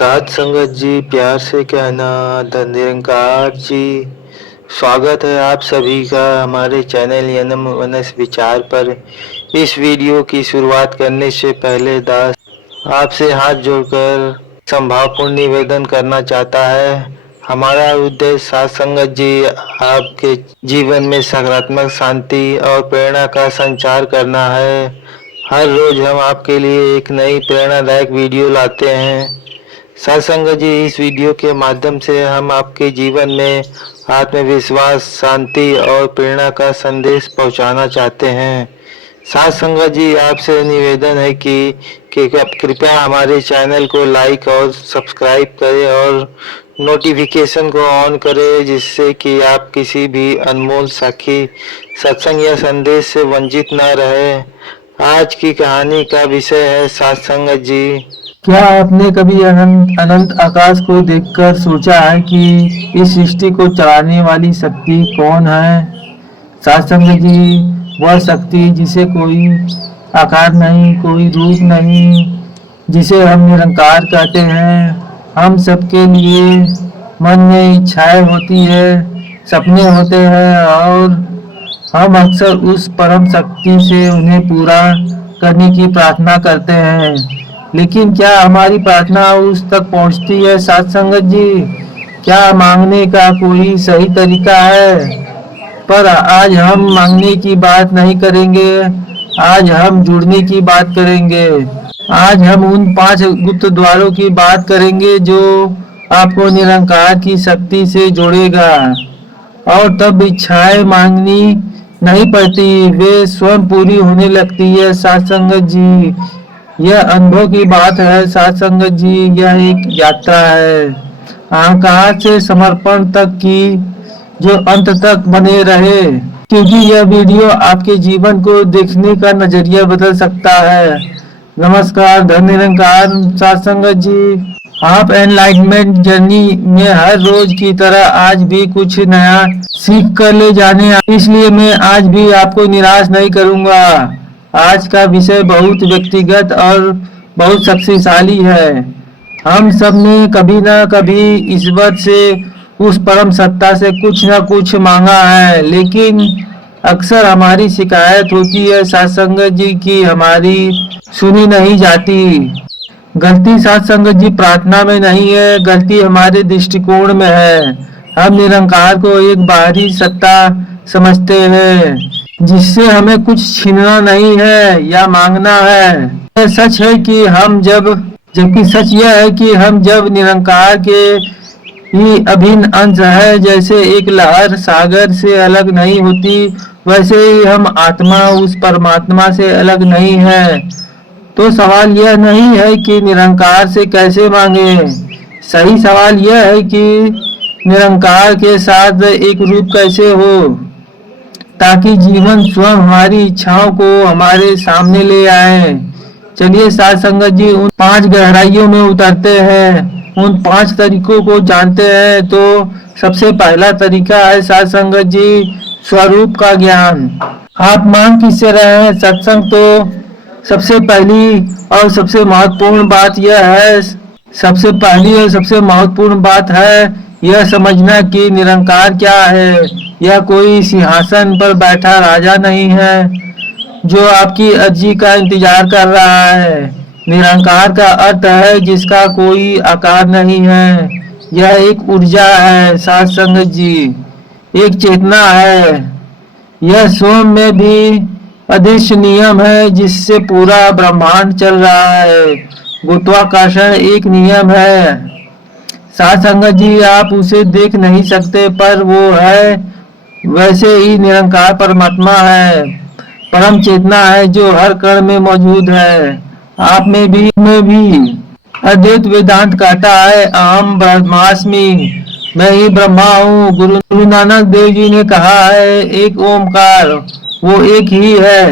साथ संगत जी, प्यार से कहना धन जी। स्वागत है आप सभी का हमारे चैनल यनम वनस विचार पर। इस वीडियो की शुरुआत करने से पहले दास आपसे हाथ जोड़कर संभावपूर्ण निवेदन करना चाहता है। हमारा उद्देश्य साथ संगत जी आपके जीवन में सकारात्मक शांति और प्रेरणा का संचार करना है। हर रोज हम आपके लिए एक नई प्रेरणादायक वीडियो लाते हैं। सत्संग जी, इस वीडियो के माध्यम से हम आपके जीवन में आत्मविश्वास, शांति और प्रेरणा का संदेश पहुंचाना चाहते हैं। सत्संग जी, आपसे निवेदन है कि आप कृपया हमारे चैनल को लाइक और सब्सक्राइब करें और नोटिफिकेशन को ऑन करें, जिससे कि आप किसी भी अनमोल साखी सत्संग या संदेश से वंचित न रहे। आज की कहानी का विषय है सत्संग जी। क्या आपने कभी अनंत आकाश को देखकर सोचा है कि इस सृष्टि को चलाने वाली शक्ति कौन है? सत्संग जी, वह शक्ति जिसे कोई आकार नहीं, कोई रूप नहीं, जिसे हम निरंकार कहते हैं। हम सबके लिए मन में इच्छाएं होती है, सपने होते हैं और हम अक्सर उस परम शक्ति से उन्हें पूरा करने की प्रार्थना करते हैं। लेकिन क्या हमारी प्रार्थना उस तक पहुंचती है? सत्संगत जी, क्या मांगने का कोई सही तरीका है? पर आज हम मांगने की बात नहीं करेंगे, आज हम जुड़ने की बात करेंगे। आज हम उन 5 गुप्त द्वारों की बात करेंगे जो आपको निरंकार की शक्ति से जोड़ेगा और तब इच्छाएं मांगनी नहीं पड़ती, वे स्वयं पूरी होने लगती है। सत्संगत जी, यह अनुभव की बात है। सत्संगत जी, यह एक यात्रा है अहंकार से समर्पण तक की, जो अंत तक बने रहे, क्योंकि यह वीडियो आपके जीवन को देखने का नजरिया बदल सकता है। नमस्कार, धन निरंकार। सत्संगत जी, आप एनलाइटमेंट जर्नी में हर रोज की तरह आज भी कुछ नया सीख कर ले जाने, इसलिए मैं आज भी आपको निराश नहीं करूंगा। आज का विषय बहुत व्यक्तिगत और बहुत शक्तिशाली है। हम सब ने कभी न कभी ईश्वर से, उस परम सत्ता से कुछ न कुछ मांगा है, लेकिन अक्सर हमारी शिकायत होती है सत्संगत जी की हमारी सुनी नहीं जाती। गलती सत्संगत जी प्रार्थना में नहीं है, गलती हमारे दृष्टिकोण में है। हम निरंकार को एक बाहरी सत्ता समझते हैं जिससे हमें कुछ छीनना नहीं है या मांगना है। यह सच है कि जबकि सच यह है कि हम जब निरंकार के ही अभिन्न अंश है, जैसे एक लहर सागर से अलग नहीं होती, वैसे ही हम आत्मा उस परमात्मा से अलग नहीं है। तो सवाल यह नहीं है कि निरंकार से कैसे मांगे, सही सवाल यह है कि निरंकार के साथ एक रूप कैसे हो, ताकि जीवन स्वयं हमारी इच्छाओं को हमारे सामने ले आए। चलिए सत्संगत जी, उन 5 गहराइयों में उतरते हैं, उन 5 तरीकों को जानते हैं। तो सबसे पहला तरीका है सत्संगत जी, स्वरूप का ज्ञान। आप मांग किससे रहे हैं? सत्संग तो सबसे पहली और सबसे महत्वपूर्ण बात यह है, सबसे पहली और सबसे महत्वपूर्ण बात है यह समझना कि निरंकार क्या है। यह कोई सिंहासन पर बैठा राजा नहीं है जो आपकी अर्जी का इंतजार कर रहा है। निरंकार का अर्थ है जिसका कोई आकार नहीं है। यह एक ऊर्जा है सत्संगत जी, एक चेतना है। यह स्वयं में भी अदृश्य नियम है जिससे पूरा ब्रह्मांड चल रहा है। गुरुत्वाकर्षण एक नियम है सत्संगत जी, आप उसे देख नहीं सकते पर वो है। वैसे ही निरंकार परमात्मा है, परम चेतना है जो हर कण में मौजूद है, आप में भी। अद्वैत वेदांत कहता है अहम ब्रह्मास्मि, मैं ही ब्रह्मा हूँ। गुरु नानक देव जी ने कहा है एक ओमकार, वो एक ही है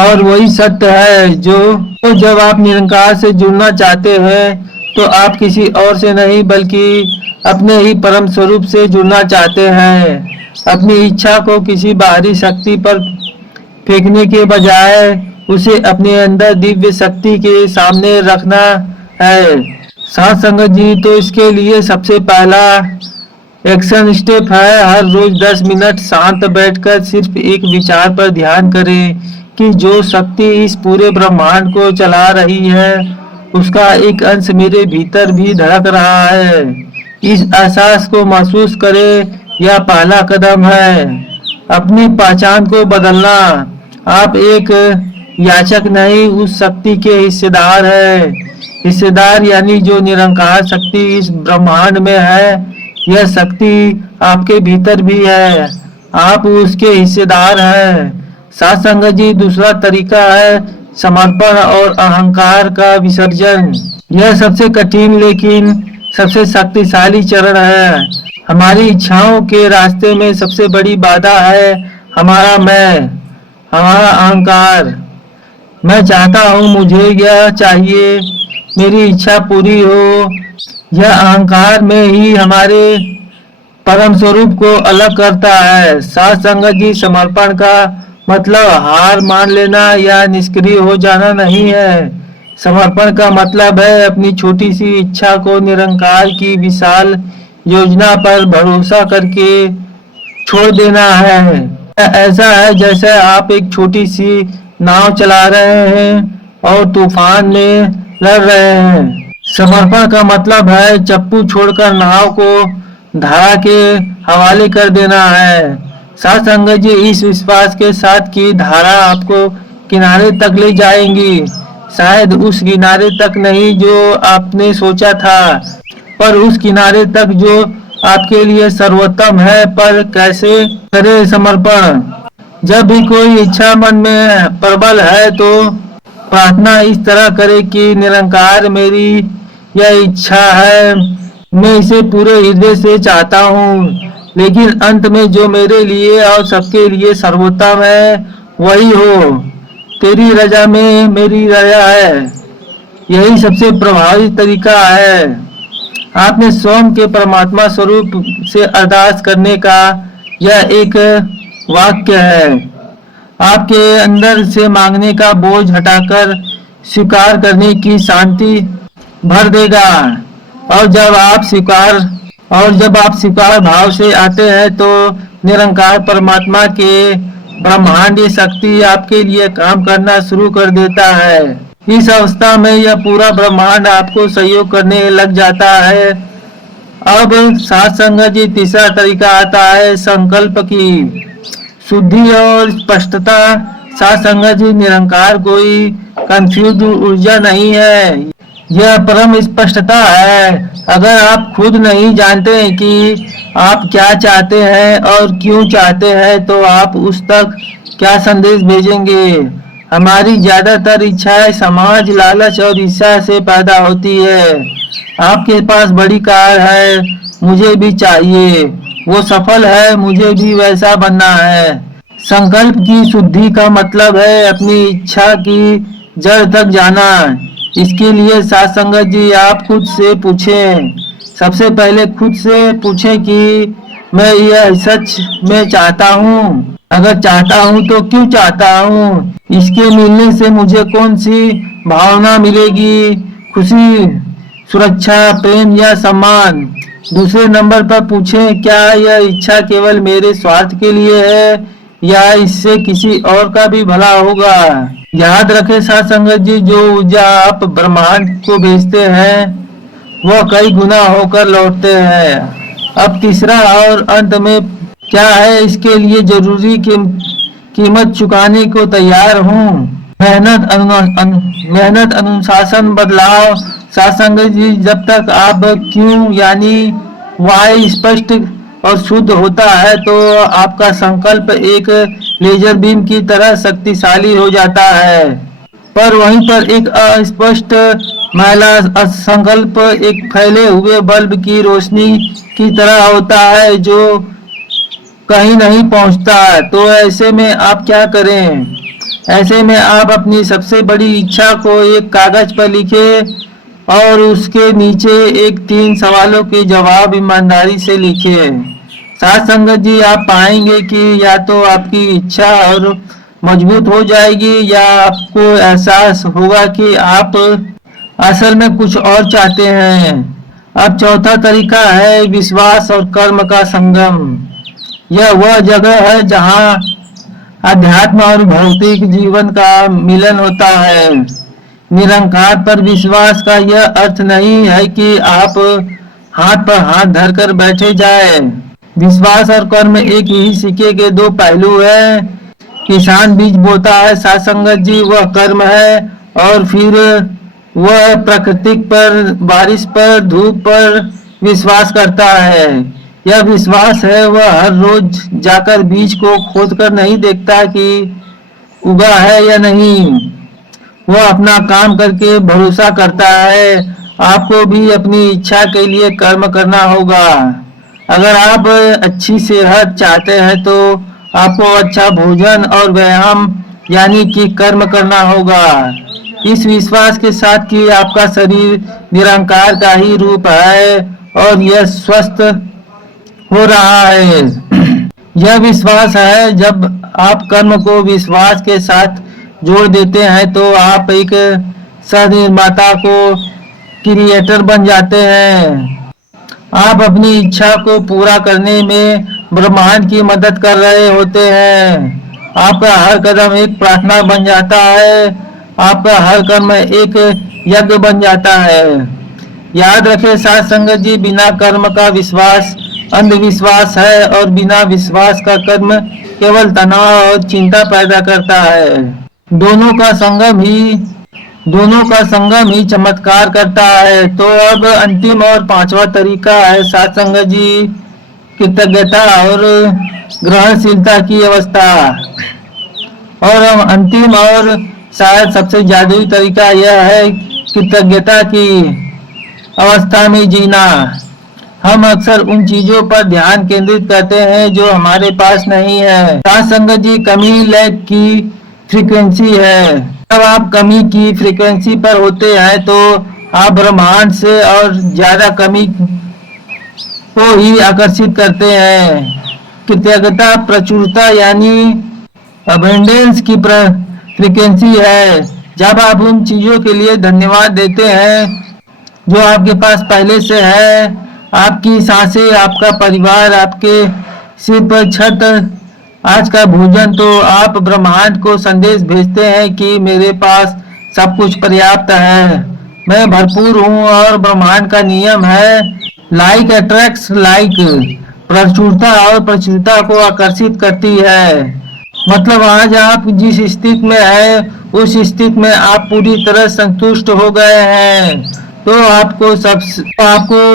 और वही सत्य है। तो जब आप निरंकार से जुड़ना चाहते हैं तो आप किसी और से नहीं बल्कि अपने ही परम स्वरूप से जुड़ना चाहते हैं। अपनी इच्छा को किसी बाहरी शक्ति पर फेंकने के बजाय उसे अपने अंदर दिव्य शक्ति के सामने रखना है। साथ संगत जी, तो इसके लिए सबसे पहला एक्शन स्टेप है, हर रोज 10 मिनट शांत बैठकर सिर्फ एक विचार पर ध्यान करें कि जो शक्ति इस पूरे ब्रह्मांड को चला रही है उसका एक अंश मेरे भीतर भी धड़क रहा है। इस एहसास को महसूस करें, यह पहला कदम है अपनी पहचान को बदलना। आप एक याचक नहीं, उस शक्ति के हिस्सेदार है। हिस्सेदार यानी जो निरंकार शक्ति इस ब्रह्मांड में है, यह शक्ति आपके भीतर भी है, आप उसके हिस्सेदार हैं। साथ संगत जी, दूसरा तरीका है समर्पण और अहंकार का विसर्जन। यह सबसे कठिन लेकिन सबसे शक्तिशाली चरण है। हमारी इच्छाओं के रास्ते में सबसे बड़ी बाधा है हमारा मैं, हमारा अहंकार। मैं चाहता हूँ, मुझे यह चाहिए, मेरी इच्छा पूरी हो। यह अहंकार में ही हमारे परम स्वरूप को अलग करता है। साथ संगत जी, समर्पण का मतलब हार मान लेना या निष्क्रिय हो जाना नहीं है। समर्पण का मतलब है अपनी छोटी सी इच्छा को निरंकार की विशाल योजना पर भरोसा करके छोड़ देना है। ऐसा है जैसे आप एक छोटी सी नाव चला रहे हैं और तूफान में लड़ रहे हैं। समर्पण का मतलब है चप्पू छोड़कर नाव को धारा के हवाले कर देना है। साथ संगत जी, इस विश्वास के साथ कि धारा आपको किनारे तक ले जाएंगी, शायद उस किनारे तक नहीं जो आपने सोचा था, पर उस किनारे तक जो आपके लिए सर्वोत्तम है। पर कैसे करें समर्पण? जब भी कोई इच्छा मन में प्रबल है तो प्रार्थना इस तरह करे कि निरंकार, मेरी यह इच्छा है, मैं इसे पूरे हृदय से चाहता हूँ, लेकिन अंत में जो मेरे लिए और सबके लिए सर्वोत्तम है वही हो। तेरी रजा में मेरी रजा है। यही सबसे प्रभावी तरीका है आपने स्वयं के परमात्मा स्वरूप से अरदास करने का। यह एक वाक्य है आपके अंदर से मांगने का बोझ हटाकर स्वीकार करने की शांति भर देगा। और जब आप स्वीकार भाव से आते हैं तो निरंकार परमात्मा के ब्रह्मांडीय शक्ति आपके लिए काम करना शुरू कर देता है। इस अवस्था में यह पूरा ब्रह्मांड आपको सहयोग करने लग जाता है। अब साथ संगत जी, तीसरा तरीका आता है संकल्प की शुद्धि और स्पष्टता। साथ संगत जी, निरंकार कोई कंफ्यूज ऊर्जा नहीं है, यह परम स्पष्टता है। अगर आप खुद नहीं जानते कि आप क्या चाहते हैं और क्यों चाहते हैं, तो आप उस तक क्या संदेश भेजेंगे? हमारी ज्यादातर इच्छाएं समाज, लालच और ईर्ष्या से पैदा होती है। आपके पास बड़ी कार है, मुझे भी चाहिए। वो सफल है, मुझे भी वैसा बनना है। संकल्प की शुद्धि का मतलब है अपनी इच्छा की जड़ तक जाना। इसके लिए साथ संगत जी, आप खुद से पूछें। सबसे पहले खुद से पूछें कि मैं यह सच में चाहता हूँ। अगर चाहता हूँ तो क्यों चाहता हूँ? इसके मिलने से मुझे कौन सी भावना मिलेगी? खुशी, सुरक्षा, प्रेम या सम्मान? दूसरे नंबर पर पूछें, क्या यह इच्छा केवल मेरे स्वार्थ के लिए है या इससे किसी और का भी भला होगा? याद रखें साथ संगत जी, जो ऊर्जा आप ब्रह्मांड को भेजते हैं वह कई गुना होकर लौटते हैं। अब तीसरा और अंत में क्या है, इसके लिए जरूरी कीमत चुकाने को तैयार हूँ। मेहनत, अनुशासन, बदलाव। साथ संगत जी, जब तक आप क्यों यानी वाई स्पष्ट और शुद्ध होता है तो आपका संकल्प एक लेजर बीम की तरह शक्तिशाली हो जाता है। पर वहीं पर एक अस्पष्ट मैला संकल्प एक फैले हुए बल्ब की रोशनी की तरह होता है जो कहीं नहीं पहुंचता। तो ऐसे में आप क्या करें? ऐसे में आप अपनी सबसे बड़ी इच्छा को एक कागज पर लिखें और उसके नीचे एक 3 सवालों के जवाब ईमानदारी से लिखें। साथ संगत जी, आप पाएंगे कि या तो आपकी इच्छा और मजबूत हो जाएगी या आपको एहसास होगा कि आप असल में कुछ और चाहते हैं। अब चौथा तरीका है विश्वास और कर्म का संगम। यह वह जगह है जहाँ अध्यात्म और भौतिक जीवन का मिलन होता है। निरंकार पर विश्वास का यह अर्थ नहीं है कि आप हाथ पर हाथ धरकर बैठे जाए। विश्वास और कर्म एक ही सिक्के के दो पहलू है। किसान बीज बोता है साथ संगत जी, वह कर्म है, और फिर वह प्रकृति पर, बारिश पर, धूप पर विश्वास करता है। यह विश्वास है, वह हर रोज जाकर बीज को खोदकर नहीं देखता कि उगा है या नहीं। वह अपना काम करके भरोसा करता है। आपको भी अपनी इच्छा के लिए कर्म करना होगा। अगर आप अच्छी सेहत चाहते हैं तो आपको अच्छा भोजन और व्यायाम यानी कि कर्म करना होगा, इस विश्वास के साथ कि आपका शरीर निरंकार का ही रूप है और यह स्वस्थ हो रहा है। यह विश्वास है। जब आप कर्म को विश्वास के साथ जोड़ देते हैं तो आप एक सह निर्माता को क्रिएटर बन जाते हैं। आप अपनी इच्छा को पूरा करने में ब्रह्मांड की मदद कर रहे होते हैं। आपका हर कदम एक प्रार्थना बन जाता है। आपका हर कर्म एक यज्ञ बन जाता है। याद रखें साथ संगत जी, बिना कर्म का विश्वास अंधविश्वास है और बिना विश्वास का कर्म केवल तनाव और चिंता पैदा करता है। दोनों का संगम ही चमत्कार करता है। तो अब अंतिम और पांचवा तरीका है साथ संगत जी, कृतज्ञता और ग्रहणशीलता की अवस्था। और अंतिम और शायद सबसे जादुई तरीका यह है कृतज्ञता की अवस्था में जीना। हम अक्सर उन चीजों पर ध्यान केंद्रित करते हैं जो हमारे पास नहीं है। साथ संगत जी, कमी लैक की फ्रीक्वेंसी है। जब आप कमी की फ्रीक्वेंसी पर होते हैं तो आप ब्रह्मांड से और ज्यादा कमी को ही आकर्षित करते हैं। कृतज्ञता प्रचुरता यानी अबेंडेंस की फ्रीक्वेंसी है। जब आप उन चीजों के लिए धन्यवाद देते हैं जो आपके पास पहले से है, आपकी सांसें, आपका परिवार, आपके सिर पर छत, आज का भोजन, तो आप ब्रह्मांड को संदेश भेजते हैं कि मेरे पास सब कुछ पर्याप्त है, मैं भरपूर हूँ। और ब्रह्मांड का नियम है लाइक अट्रैक्ट्स लाइक। प्रचुरता और प्रचुरता को आकर्षित करती है। मतलब आज आप जिस स्थिति में है उस स्थिति में आप पूरी तरह संतुष्ट हो गए हैं तो आपको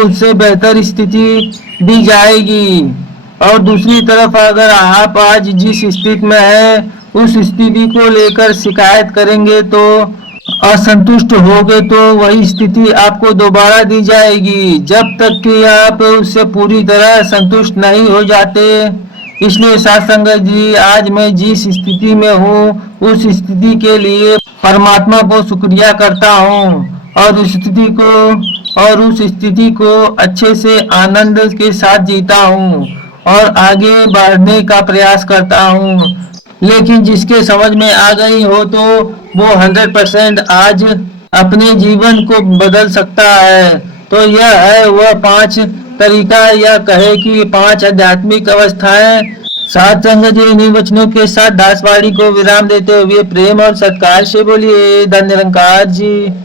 उससे बेहतर स्थिति दी जाएगी। और दूसरी तरफ अगर आप आज जिस स्थिति में है उस स्थिति को लेकर शिकायत करेंगे तो असंतुष्ट होगे तो वही स्थिति आपको दोबारा दी जाएगी जब तक कि आप उससे पूरी तरह संतुष्ट नहीं हो जाते। इसलिए साथ संगत जी, आज मैं जिस स्थिति में हूँ उस स्थिति के लिए परमात्मा को शुक्रिया करता हूँ और उस स्थिति को अच्छे से आनंद के साथ जीता हूँ और आगे बढ़ने का प्रयास करता हूँ। लेकिन जिसके समझ में आ गई हो तो वो 100% आज अपने जीवन को बदल सकता है। तो यह है वह 5 तरीका या कहे कि 5 आध्यात्मिक अवस्थाएं। साथ संगत जी, इन्हीं वचनों के साथ दासवाड़ी को विराम देते हुए प्रेम और सत्कार से बोलिए धन्य निरंकार जी।